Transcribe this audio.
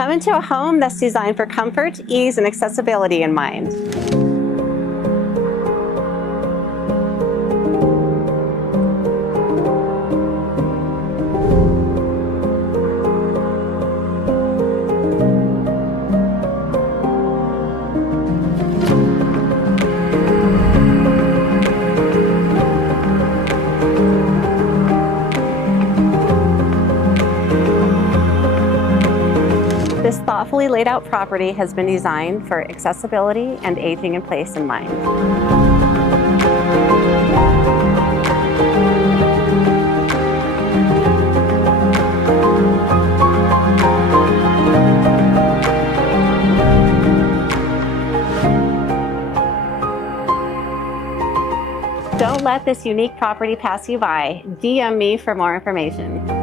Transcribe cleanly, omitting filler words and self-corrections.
Come into a home that's designed for comfort, ease, and accessibility in mind. This thoughtfully laid out property has been designed for accessibility and aging in place in mind. Don't let this unique property pass you by. DM me for more information.